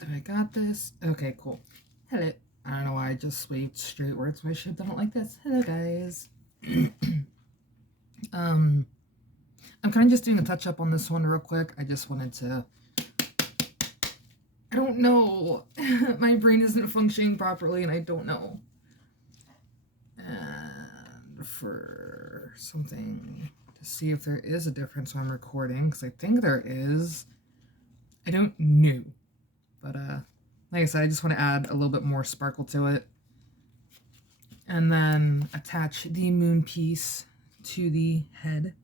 I got this. Okay, cool. Hello. I don't know why I just waved straight words. My shit don't like this. Hello, guys. um, I'm kind of just doing a touch up on this one real quick. I just wanted to. I don't know. My brain isn't functioning properly, and I don't know. And for something to see if there is a difference when I'm recording, because I think there is. I don't know. But like I said, I just want to add a little bit more sparkle to it. And then attach the moon piece to the head.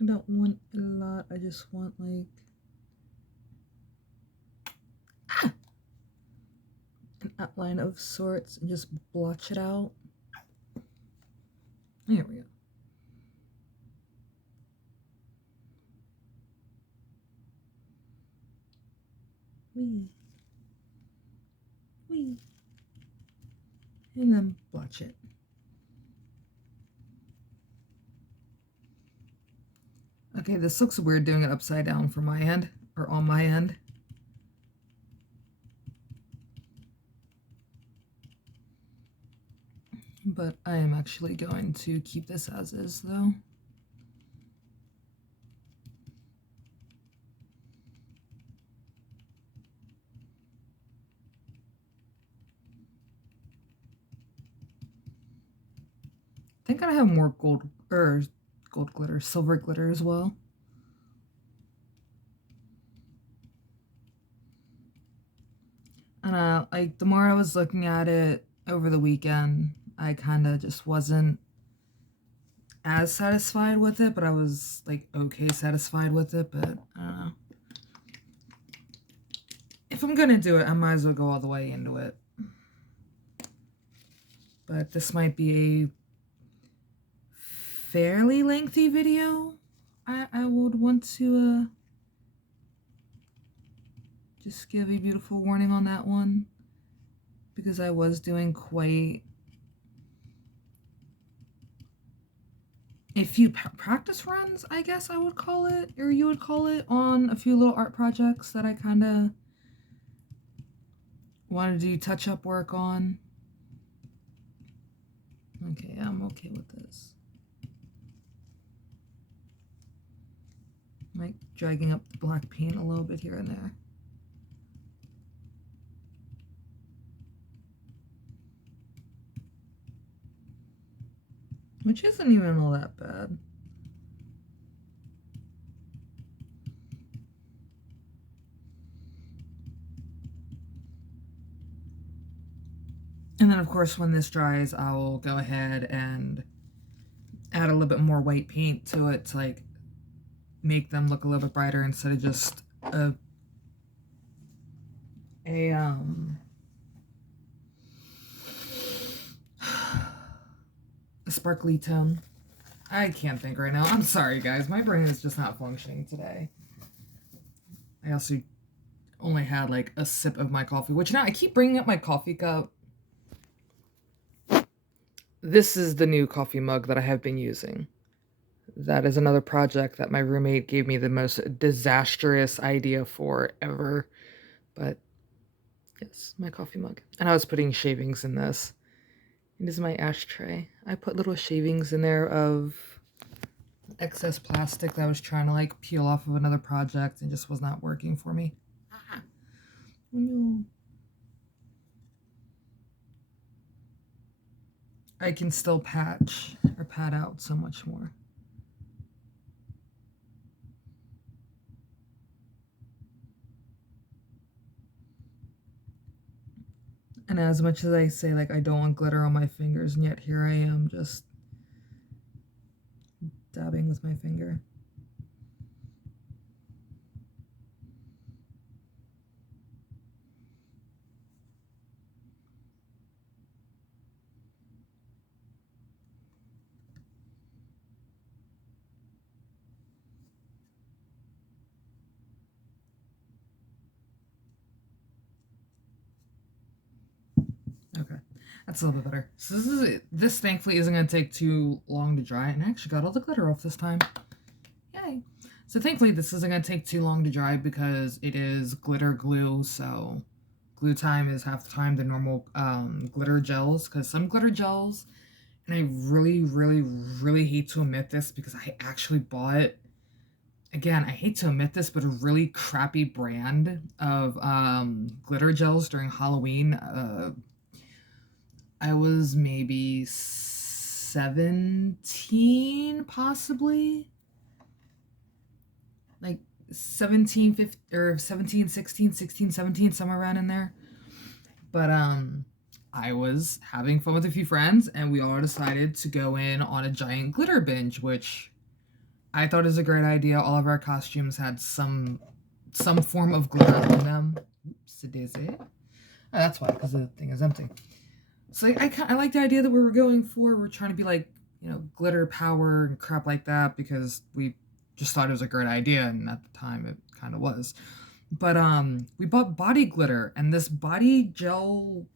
I don't want a lot, I just want like an outline of sorts and just blotch it out. There we go. Wee. Wee. And then blotch it. Okay, this looks weird doing it upside down for my end, or on my end. But I am actually going to keep this as is, though. I think I have more gold glitter, silver glitter as well. And like the more I was looking at it over the weekend, I kind of just wasn't as satisfied with it, but I was like okay satisfied with it. But I don't know. If I'm gonna do it, I might as well go all the way into it. But this might be a fairly lengthy video. I would want to just give a beautiful warning on that one, because I was doing quite a few practice runs, I guess I would call it, or you would call it, on a few little art projects that I kind of wanted to do touch-up work on. Okay, I'm okay with this. Like dragging up the black paint a little bit here and there. Which isn't even all that bad. And then of course when this dries, I will go ahead and add a little bit more white paint to it to like make them look a little bit brighter instead of just a sparkly tone. I can't think right now. I'm sorry, guys. My brain is just not functioning today. I also only had like a sip of my coffee, which now I keep bringing up my coffee cup. This is the new coffee mug that I have been using. That is another project that my roommate gave me the most disastrous idea for ever. But yes, my coffee mug. And I was putting shavings in this. It is my ashtray. I put little shavings in there of excess plastic that I was trying to like peel off of another project and just was not working for me. Ah. No. I can still patch or pat out so much more. And as much as I say like I don't want glitter on my fingers, and yet here I am just dabbing with my finger. Okay, that's a little bit better. So this thankfully isn't going to take too long to dry, and I actually got all the glitter off this time. Yay. So thankfully this isn't going to take too long to dry because it is glitter glue, so glue time is half the time the normal glitter gels, because some glitter gels, and I really, really, really hate to admit this because I actually bought, again, I hate to admit this, but a really crappy brand of glitter gels during Halloween. I was maybe 17, possibly. Like 17, 15, or 17, 16, 16, 17, somewhere around in there. But I was having fun with a few friends and we all decided to go in on a giant glitter binge, which I thought is a great idea. All of our costumes had some form of glitter on them. Oops, it is it. Oh, that's why, because the thing is empty. So I like the idea that we were going for. We're trying to be like, glitter power and crap like that because we just thought it was a great idea, and at the time it kind of was. But we bought body glitter, and this body glitter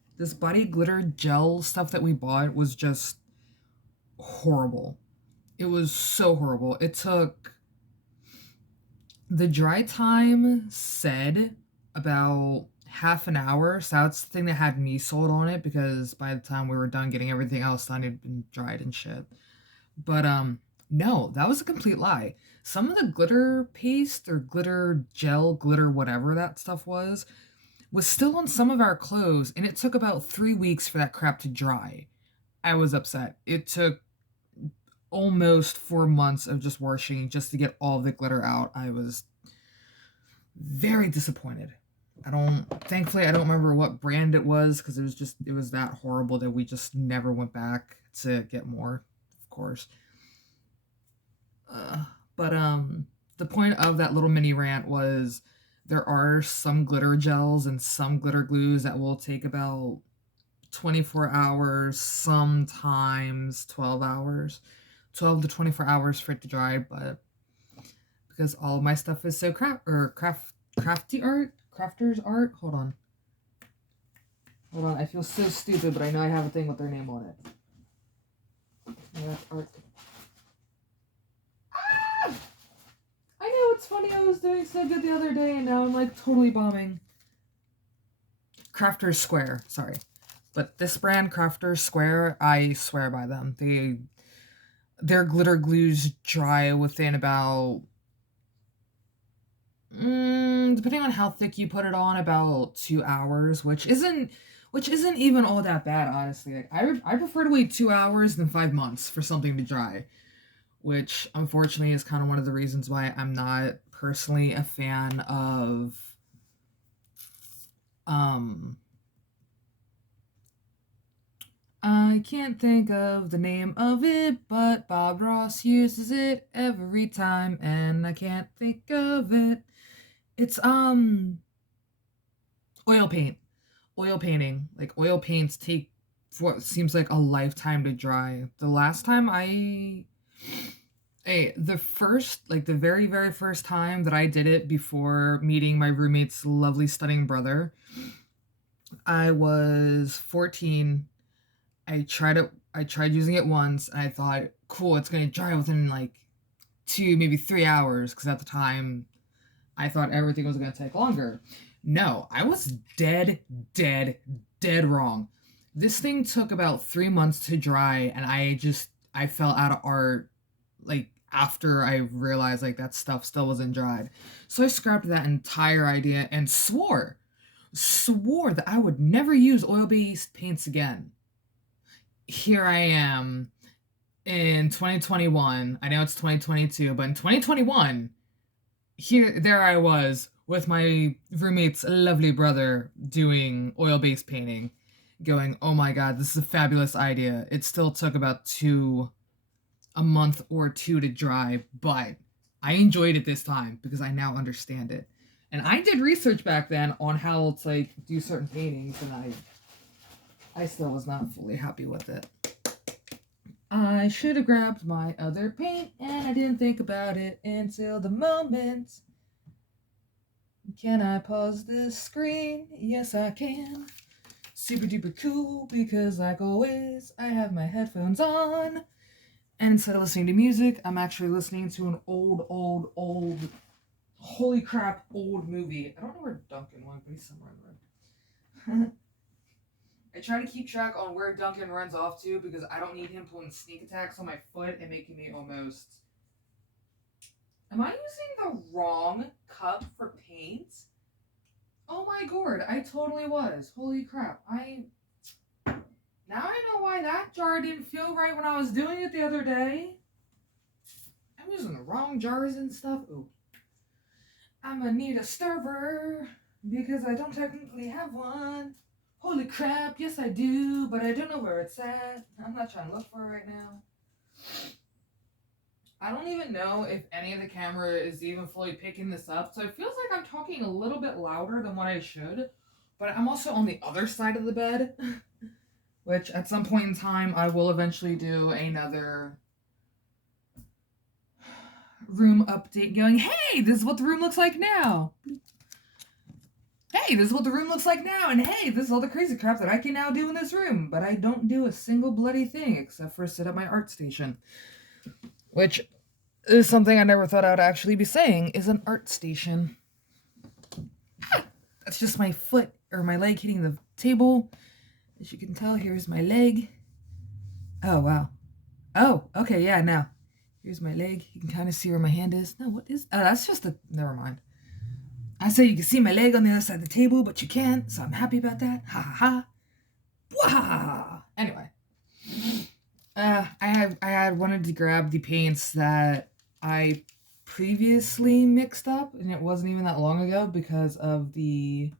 gel stuff that we bought was just horrible. It was so horrible. It took, the dry time said about half an hour. So that's the thing that had me sold on it, because by the time we were done getting everything else done, it had been dried and shit. But no, that was a complete lie. Some of the glitter paste or glitter gel, glitter whatever that stuff was still on some of our clothes, and it took about 3 weeks for that crap to dry. I was upset. It took almost 4 months of just washing just to get all the glitter out. I was very disappointed. Thankfully, I don't remember what brand it was, because it was that horrible that we just never went back to get more, of course. Uh, but the point of that little mini rant was there are some glitter gels and some glitter glues that will take about 24 hours, sometimes 12 hours, 12 to 24 hours for it to dry. But because all of my stuff is so crafty art, crafters art. Hold on. I feel so stupid, but I know I have a thing with their name on it. Yeah, that's art. I know, it's funny. I was doing so good the other day, and now I'm like totally bombing. Crafters Square, sorry. But this brand, Crafters Square, I swear by them. Their glitter glues dry within about, depending on how thick you put it on, about 2 hours, which isn't even all that bad, honestly. Like I prefer to wait 2 hours than 5 months for something to dry, which unfortunately is kind of one of the reasons why I'm not personally a fan of um I can't think of the name of it, but Bob Ross uses it every time and I can't think of it. It's oil paint. Oil painting. Like oil paints take what seems like a lifetime to dry. The last time the very, very first time that I did it before meeting my roommate's lovely, stunning brother, I was 14. I tried using it once, and I thought, cool, it's gonna dry within like 2, maybe 3 hours, because at the time I thought everything was gonna take longer. No, I was dead, dead, dead wrong. This thing took about 3 months to dry, and I fell out of art like after I realized like that stuff still wasn't dried. So I scrapped that entire idea and swore that I would never use oil-based paints again. Here I am in 2021. I know it's 2022, but in 2021, there I was with my roommate's lovely brother doing oil-based painting, going, "Oh my god, this is a fabulous idea." It still took about a month or two to dry, but I enjoyed it this time because I now understand it. And I did research back then on how to like do certain paintings, and I still was not fully happy with it. I should have grabbed my other paint, and I didn't think about it until the moment. Can I pause this screen? Yes, I can. Super duper cool, because like always, I have my headphones on. And instead of listening to music, I'm actually listening to an old, holy crap, old movie. I don't know where Duncan went, but he's somewhere in the room. I try to keep track on where Duncan runs off to because I don't need him pulling sneak attacks on my foot and making me almost. Am I using the wrong cup for paint? Oh my gourd, I totally was. Holy crap. Now I know why that jar didn't feel right when I was doing it the other day. I'm using the wrong jars and stuff. Ooh. I'm gonna need a stirrer because I don't technically have one. Holy crap, yes I do, but I don't know where it's at. I'm not trying to look for it right now. I don't even know if any of the camera is even fully picking this up, so it feels like I'm talking a little bit louder than what I should, but I'm also on the other side of the bed, which at some point in time I will eventually do another room update going, hey, this is what the room looks like now. Hey, this is what the room looks like now, and hey, this is all the crazy crap that I can now do in this room, but I don't do a single bloody thing except for sit at my art station, which is something I never thought I would actually be saying, is an art station. That's just my foot, or my leg hitting the table. As you can tell, here's my leg. Oh, wow. Oh, okay, yeah, now. Here's my leg. You can kind of see where my hand is. No, what is... Oh, that's just a... Never mind. I said you can see my leg on the other side of the table, but you can't, so I'm happy about that. Ha ha ha. Wah! Anyway. I had wanted to grab the paints that I previously mixed up, and it wasn't even that long ago because of the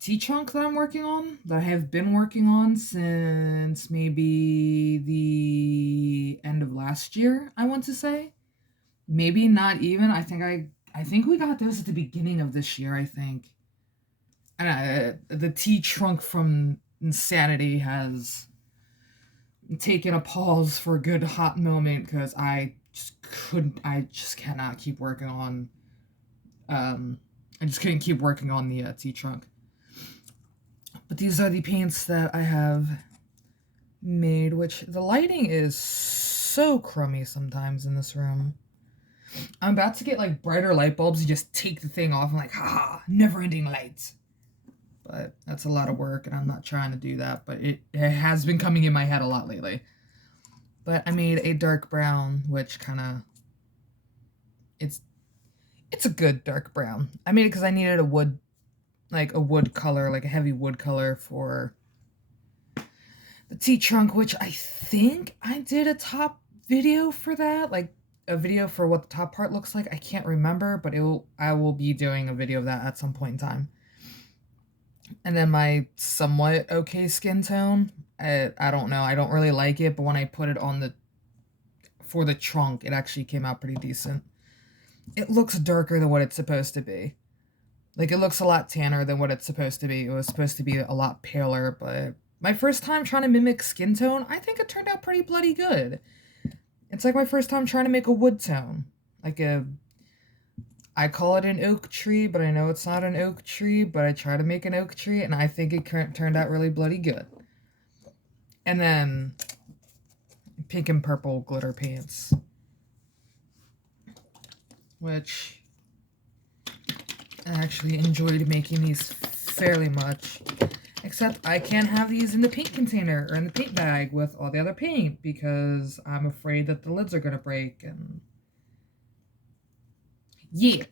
T-trunk that I'm working on, that I have been working on since maybe the end of last year, I want to say. Maybe not even. I think we got those at the beginning of this year, I think. And the T-trunk from Insanity has taken a pause for a good hot moment because I just cannot keep working on, I just couldn't keep working on the T-trunk. But these are the paints that I have made, which the lighting is so crummy sometimes in this room. I'm about to get like brighter light bulbs and just take the thing off. I'm like, haha, never ending lights. But that's a lot of work and I'm not trying to do that, but it has been coming in my head a lot lately. But I made a dark brown, which kind of, it's a good dark brown. I made it because I needed a wood color, like a heavy wood color for the T-trunk, which I think I did a top video for that, like a video for what the top part looks like. I can't remember, but I will be doing a video of that at some point in time. And then my somewhat okay skin tone, I don't know, I don't really like it, but when I put it on for the trunk, it actually came out pretty decent. It looks darker than what it's supposed to be. Like, it looks a lot tanner than what it's supposed to be. It was supposed to be a lot paler, but my first time trying to mimic skin tone, I think it turned out pretty bloody good. It's like my first time trying to make a wood tone. I call it an oak tree, but I know it's not an oak tree, but I try to make an oak tree, and I think it turned out really bloody good. And then pink and purple glitter paints, which I actually enjoyed making these fairly much, except I can't have these in the paint container or in the paint bag with all the other paint because I'm afraid that the lids are going to break, and yeah.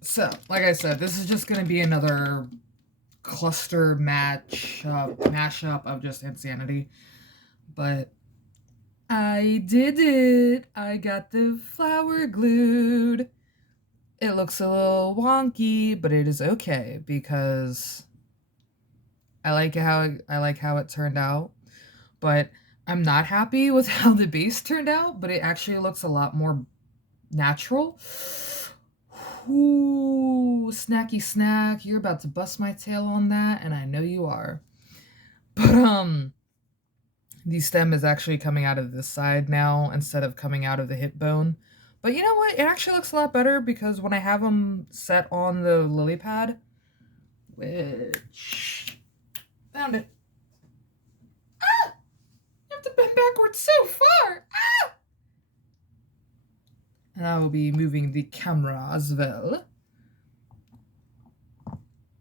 So, like I said, this is just going to be another cluster mashup of just insanity, but I did it. I got the flower glued. It looks a little wonky, but it is okay because I like how it turned out. But I'm not happy with how the base turned out, but it actually looks a lot more natural. Ooh, snacky snack. You're about to bust my tail on that, and I know you are. But the stem is actually coming out of this side now instead of coming out of the hip bone. But you know what? It actually looks a lot better because when I have them set on the lily pad, which Found it. Ah! You have to bend backwards so far. Ah! And I will be moving the camera as well.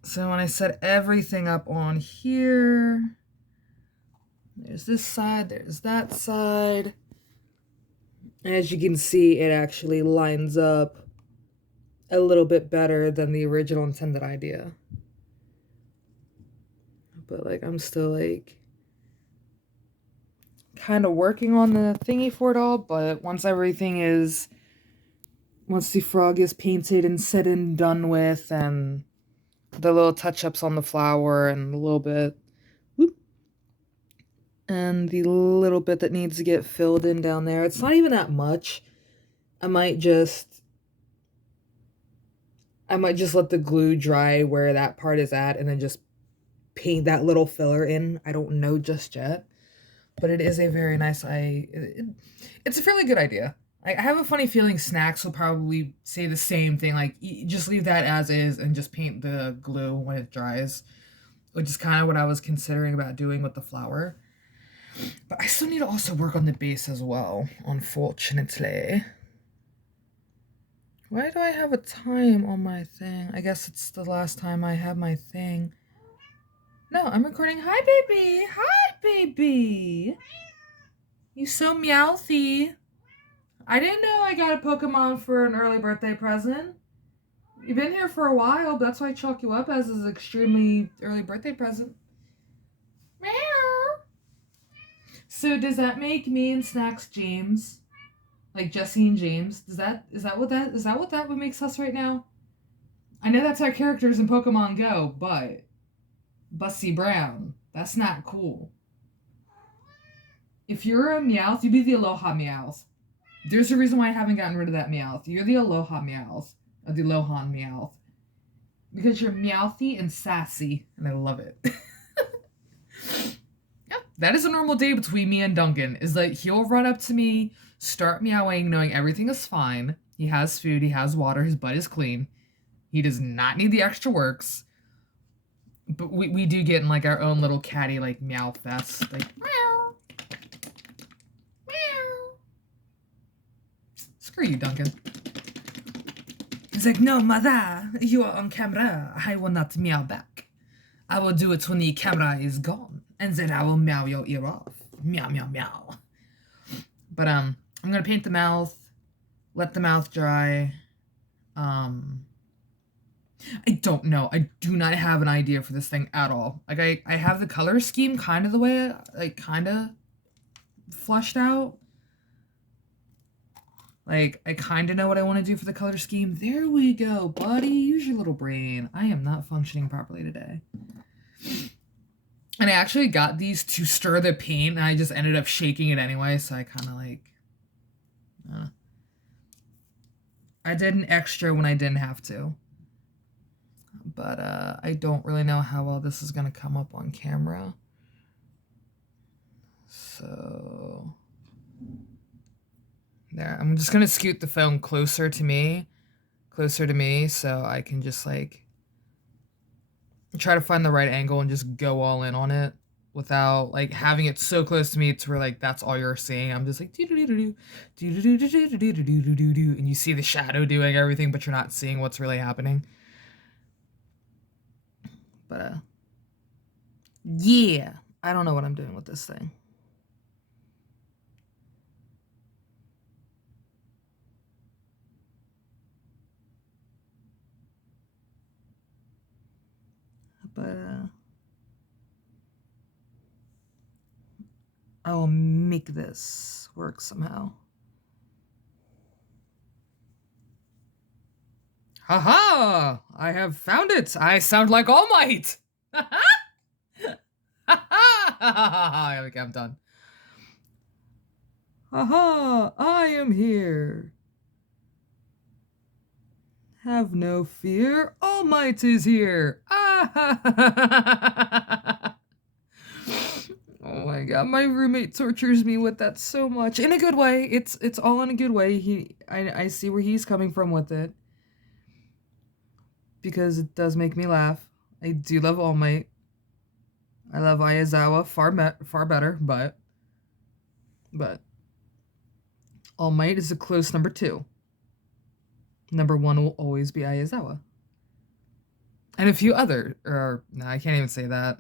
So when I set everything up on here, there's this side, there's that side. As you can see, it actually lines up a little bit better than the original intended idea. But like, I'm still like kind of working on the thingy for it all, but once the frog is painted and set and done with, and the little touch-ups on the flower and a little bit, and the little bit that needs to get filled in down there, it's not even that much. I might just let the glue dry where that part is at and then just paint that little filler in. I don't know just yet, but it is a very nice, it's a fairly good idea. I have a funny feeling Snacks will probably say the same thing, like, just leave that as is and just paint the glue when it dries, which is kind of what I was considering about doing with the flower. But I still need to also work on the base as well, unfortunately. Why do I have a time on my thing? I guess it's the last time I have my thing. No, I'm recording. Hi, baby. Hi, baby. You so meowthy. I didn't know I got a Pokemon for an early birthday present. You've been here for a while, but that's why I chalk you up as an extremely early birthday present. Meow. So does that make me and Snacks James? Like Jesse and James? Is that what that would makes us right now? I know that's our characters in Pokemon Go, but Bussy Brown, that's not cool. If you're a Meowth, you'd be the Aloha Meowth. There's a reason why I haven't gotten rid of that Meowth. You're the Aloha Meowth, or the Lohan Meowth. Because you're Meowthy and sassy, and I love it. Yep, that is a normal day between me and Duncan, is that he'll run up to me, start meowing, knowing everything is fine. He has food, he has water, his butt is clean. He does not need the extra works. But we do get in like our own little catty like meow fest. Like meow. Meow. Screw you, Duncan. He's like, no, mother, you are on camera. I will not meow back. I will do it when the camera is gone, and then I will meow your ear off. Meow, meow, meow. But I'm gonna paint the mouth, let the mouth dry. I don't know. I do not have an idea for this thing at all. Like, I have the color scheme kind of the way, like, kind of flushed out. Like, I kind of know what I want to do for the color scheme. There we go, buddy. Use your little brain. I am not functioning properly today. And I actually got these to stir the paint, and I just ended up shaking it anyway, so I kind of, like, I did an extra when I didn't have to. But I don't really know how well this is going to come up on camera. So there, I'm just going to scoot the phone closer to me, so I can just like try to find the right angle and just go all in on it without like having it so close to me to where like that's all you're seeing. I'm just like and you see the shadow doing everything, but you're not seeing what's really happening. But yeah, I don't know what I'm doing with this thing. But I will make this work somehow. Haha! I have found it! I sound like All Might! Okay, I'm done. Haha! I am here! Have no fear, All Might is here! Oh my god, my roommate tortures me with that so much. In a good way. It's all in a good way. I see where he's coming from with it. Because it does make me laugh. I do love All Might. I love Ayazawa far better, but All Might is a close number two. Number one will always be Ayazawa, and a few other. Or no, I can't even say that.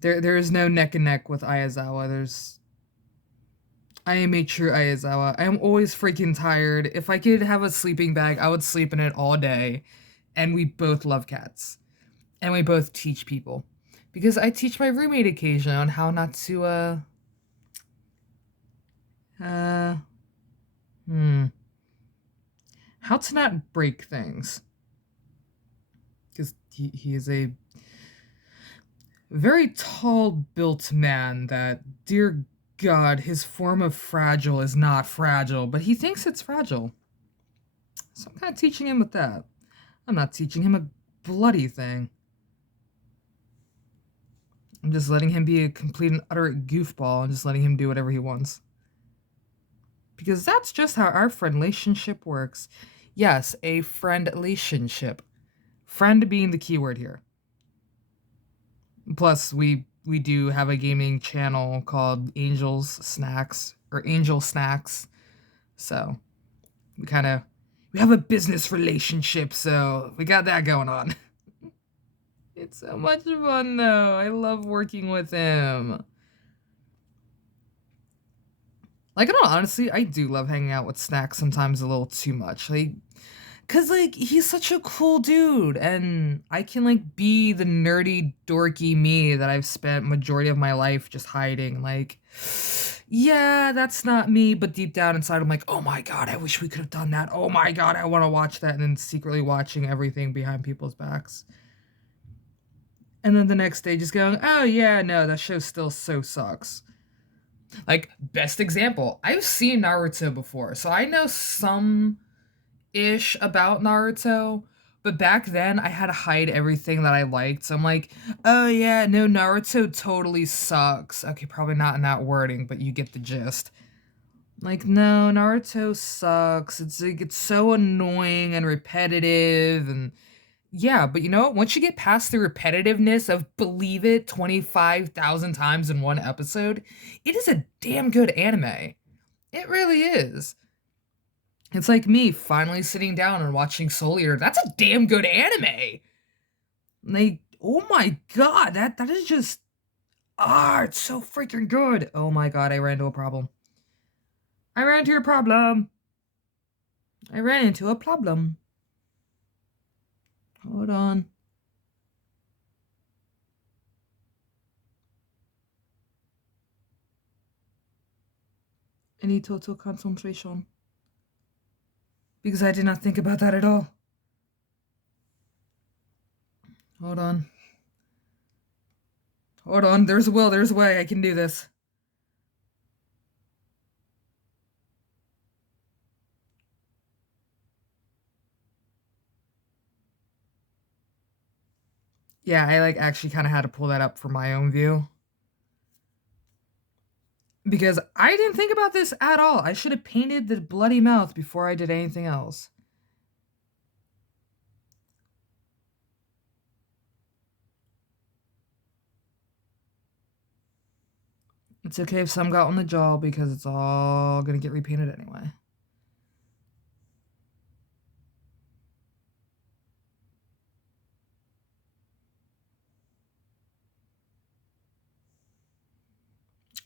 There is no neck and neck with Ayazawa. I am a true Ayazawa. I am always freaking tired. If I could have a sleeping bag, I would sleep in it all day. And we both love cats. And we both teach people. Because I teach my roommate occasionally on how not to uh hmm how to not break things. Because he is a very tall built man that, dear God, his form of fragile is not fragile, but he thinks it's fragile. So I'm kind of teaching him with that. I'm not teaching him a bloody thing. I'm just letting him be a complete and utter goofball and just letting him do whatever he wants. Because that's just how our friend relationship works. Yes, a friend relationship. Friend being the key word here. Plus, we do have a gaming channel called Angels Snacks or Angel Snacks. So we have a business relationship, so we got that going on. It's so much fun though. I love working with him. Like, I don't know, honestly, I do love hanging out with Snacks sometimes a little too much. Like, cause like he's such a cool dude, and I can like be the nerdy, dorky me that I've spent majority of my life just hiding. Like, yeah, that's not me, but deep down inside, I'm like, oh my god, I wish we could have done that. Oh my god, I want to watch that, and then secretly watching everything behind people's backs. And then the next day, just going, oh yeah, no, that show still so sucks. Like, best example, I've seen Naruto before, so I know some ish about Naruto, but back then I had to hide everything that I liked. So I'm like, oh yeah, no, Naruto totally sucks. Okay, probably not in that wording, but you get the gist. Like, no, Naruto sucks. It's like it's so annoying and repetitive and yeah, but you know what? Once you get past the repetitiveness of believe it 25,000 times in one episode, it is a damn good anime. It really is. It's like me finally sitting down and watching Soul Eater. That's a damn good anime. Like, oh my god, that is just it's so freaking good. Oh my god, I ran into a problem. I ran into a problem. I ran into a problem. Hold on. I need total concentration. Because I did not think about that at all. Hold on. Hold on. There's a will. There's a way. I can do this. Yeah, I like actually kind of had to pull that up for my own view. Because I didn't think about this at all. I should have painted the bloody mouth before I did anything else. It's okay if some got on the jaw because it's all gonna get repainted anyway.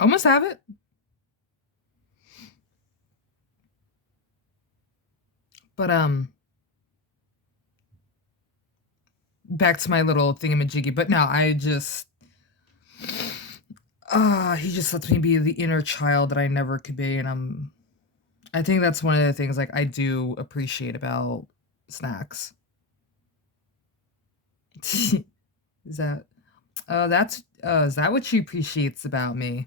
Almost have it. But back to my little thingamajiggy. But no, I just he just lets me be the inner child that I never could be, and I think that's one of the things like I do appreciate about Snacks. Is that that's is that what she appreciates about me?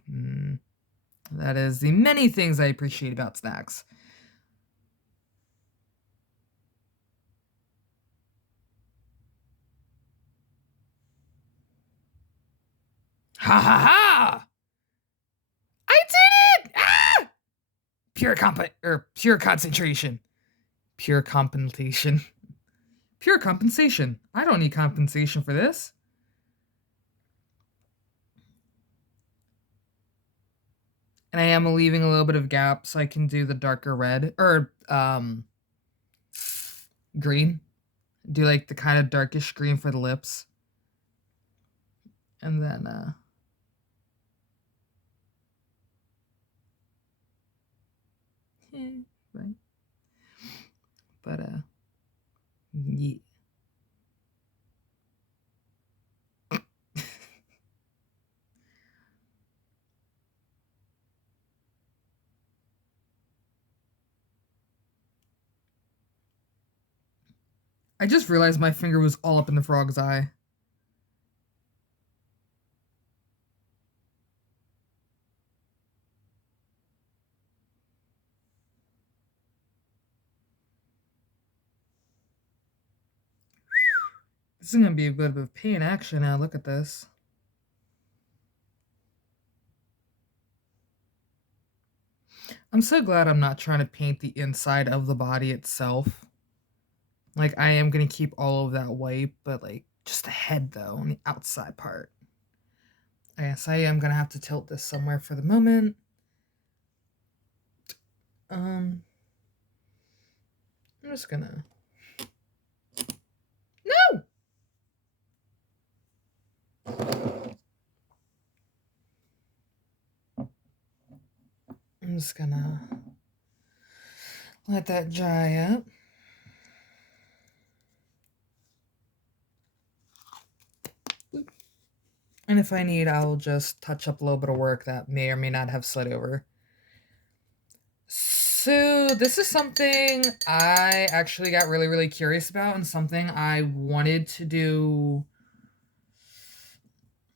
That is the many things I appreciate about Snacks. Ha ha ha! I did it! Ah! Pure concentration. Pure compensation. Pure compensation. I don't need compensation for this. And I am leaving a little bit of gap so I can do the darker red or green. Do like the kind of darkish green for the lips. And then right. But yeah. I just realized my finger was all up in the frog's eye. This is gonna be a bit of a pain action now. Look at this. I'm so glad I'm not trying to paint the inside of the body itself. Like, I am gonna keep all of that white, but like just the head though, on the outside part. I guess I am gonna have to tilt this somewhere for the moment. I'm just gonna. No! I'm just gonna let that dry up. And if I need, I'll just touch up a little bit of work that may or may not have slid over. So this is something I actually got really, really curious about and something I wanted to do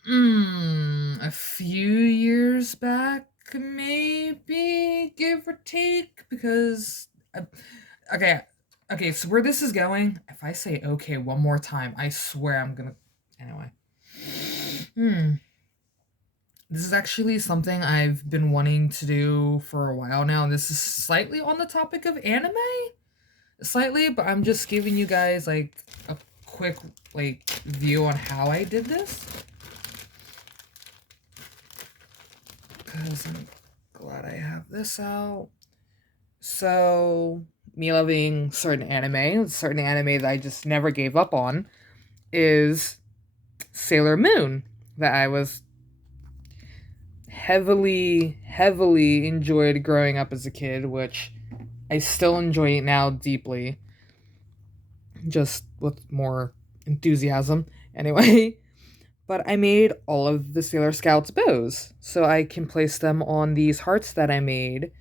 a few years back, maybe, give or take, because okay, so where this is going, if I say okay one more time, I swear I'm gonna, anyway. This is actually something I've been wanting to do for a while now. This is slightly on the topic of anime, slightly, but I'm just giving you guys like a quick like view on how I did this. Because I'm glad I have this out. So, me loving certain anime that I just never gave up on, is Sailor Moon, that I was heavily enjoyed growing up as a kid, which I still enjoy it now deeply, just with more enthusiasm. Anyway, but I made all of the Sailor Scouts bows, so I can place them on these hearts that I made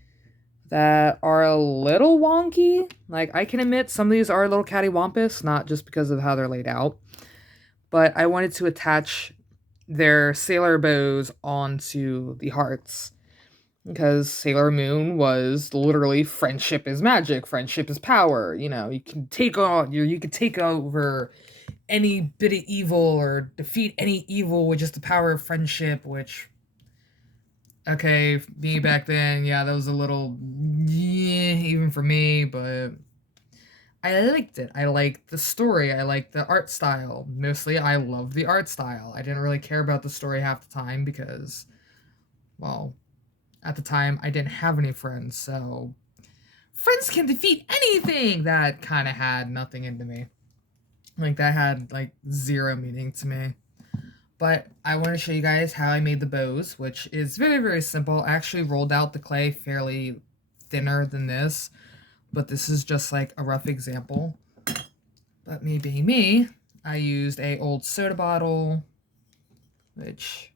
that are a little wonky. Like, I can admit some of these are a little cattywampus, not just because of how they're laid out, but I wanted to attach their sailor bows onto the hearts because Sailor Moon was literally friendship is magic, friendship is power. You know, you can take over any bit of evil or defeat any evil with just the power of friendship, which, okay, me back then, yeah, that was a little, yeah, even for me, but I liked it. I liked the story. I liked the art style. Mostly, I loved the art style. I didn't really care about the story half the time because, well, at the time, I didn't have any friends, so friends can defeat anything! That kind of had nothing into me. Like, that had, like, zero meaning to me. But I want to show you guys how I made the bows, which is very, very simple. I actually rolled out the clay fairly thinner than this, but this is just like a rough example. But me being me, I used a old soda bottle, which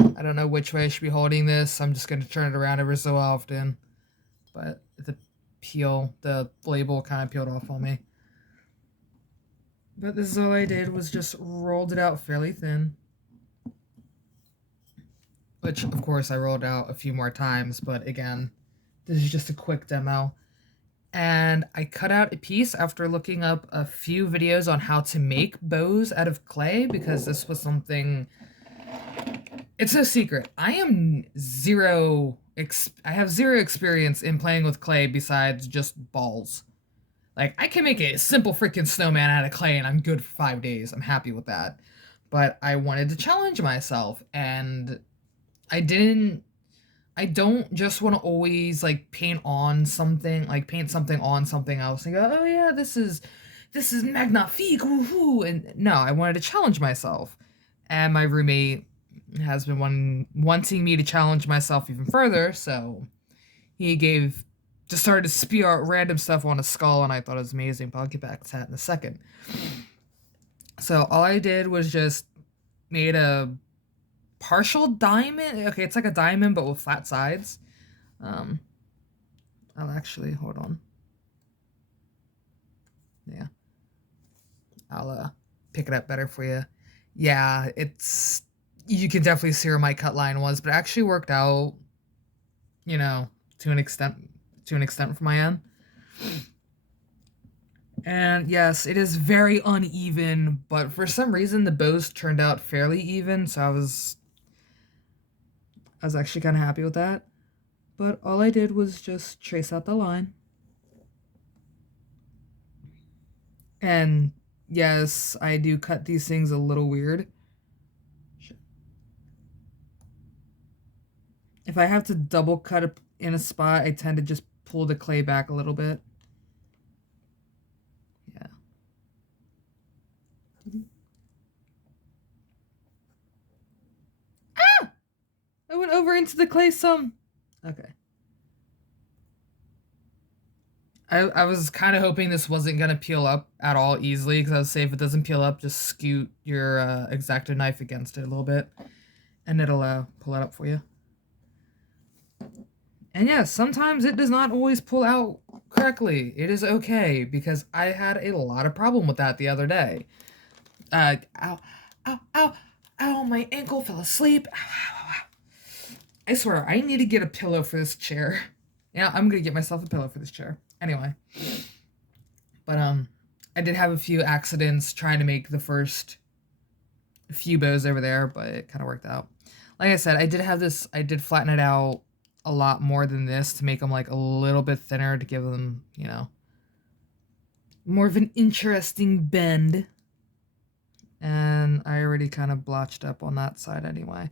I don't know which way I should be holding this. I'm just going to turn it around every so often. But the label kind of peeled off on me. But this is all I did, was just rolled it out fairly thin. Which, of course, I rolled out a few more times, but again, this is just a quick demo. And I cut out a piece after looking up a few videos on how to make bows out of clay, because this was something... It's no secret. I have zero experience in playing with clay besides just balls. Like, I can make a simple freaking snowman out of clay and I'm good for 5 days. I'm happy with that. But I wanted to challenge myself, and I I don't just want to always like paint something on something else and go, oh yeah, this is magnifique, woohoo. And no, I wanted to challenge myself. And my roommate has been wanting me to challenge myself even further, so he just started to spew out random stuff on a skull, and I thought it was amazing, but I'll get back to that in a second. So all I did was just made a partial diamond. Okay, it's like a diamond but with flat sides. Um, I'll actually hold on. Yeah, I'll pick it up better for you. Yeah, it's you can definitely see where my cut line was, but it actually worked out, you know, to an extent from my end. And yes, it is very uneven, but for some reason the bows turned out fairly even, so I was actually kind of happy with that. But all I did was just trace out the line. And yes, I do cut these things a little weird. If I have to double cut in a spot, I tend to just pull the clay back a little bit. Yeah. Ah! I went over into the clay some. Okay. I was kind of hoping this wasn't going to peel up at all easily, because I was say if it doesn't peel up, just scoot your X-Acto knife against it a little bit, and it'll pull it up for you. And yes, sometimes it does not always pull out correctly. It is okay, because I had a lot of problem with that the other day. Ow, ow, ow, ow, my ankle fell asleep. Ow, ow, ow. I swear, I need to get a pillow for this chair. Yeah, I'm gonna get myself a pillow for this chair. Anyway. But I did have a few accidents trying to make the first few bows over there, but it kind of worked out. Like I said, I did flatten it out a lot more than this to make them like a little bit thinner to give them, more of an interesting bend. And I already kind of blotched up on that side anyway.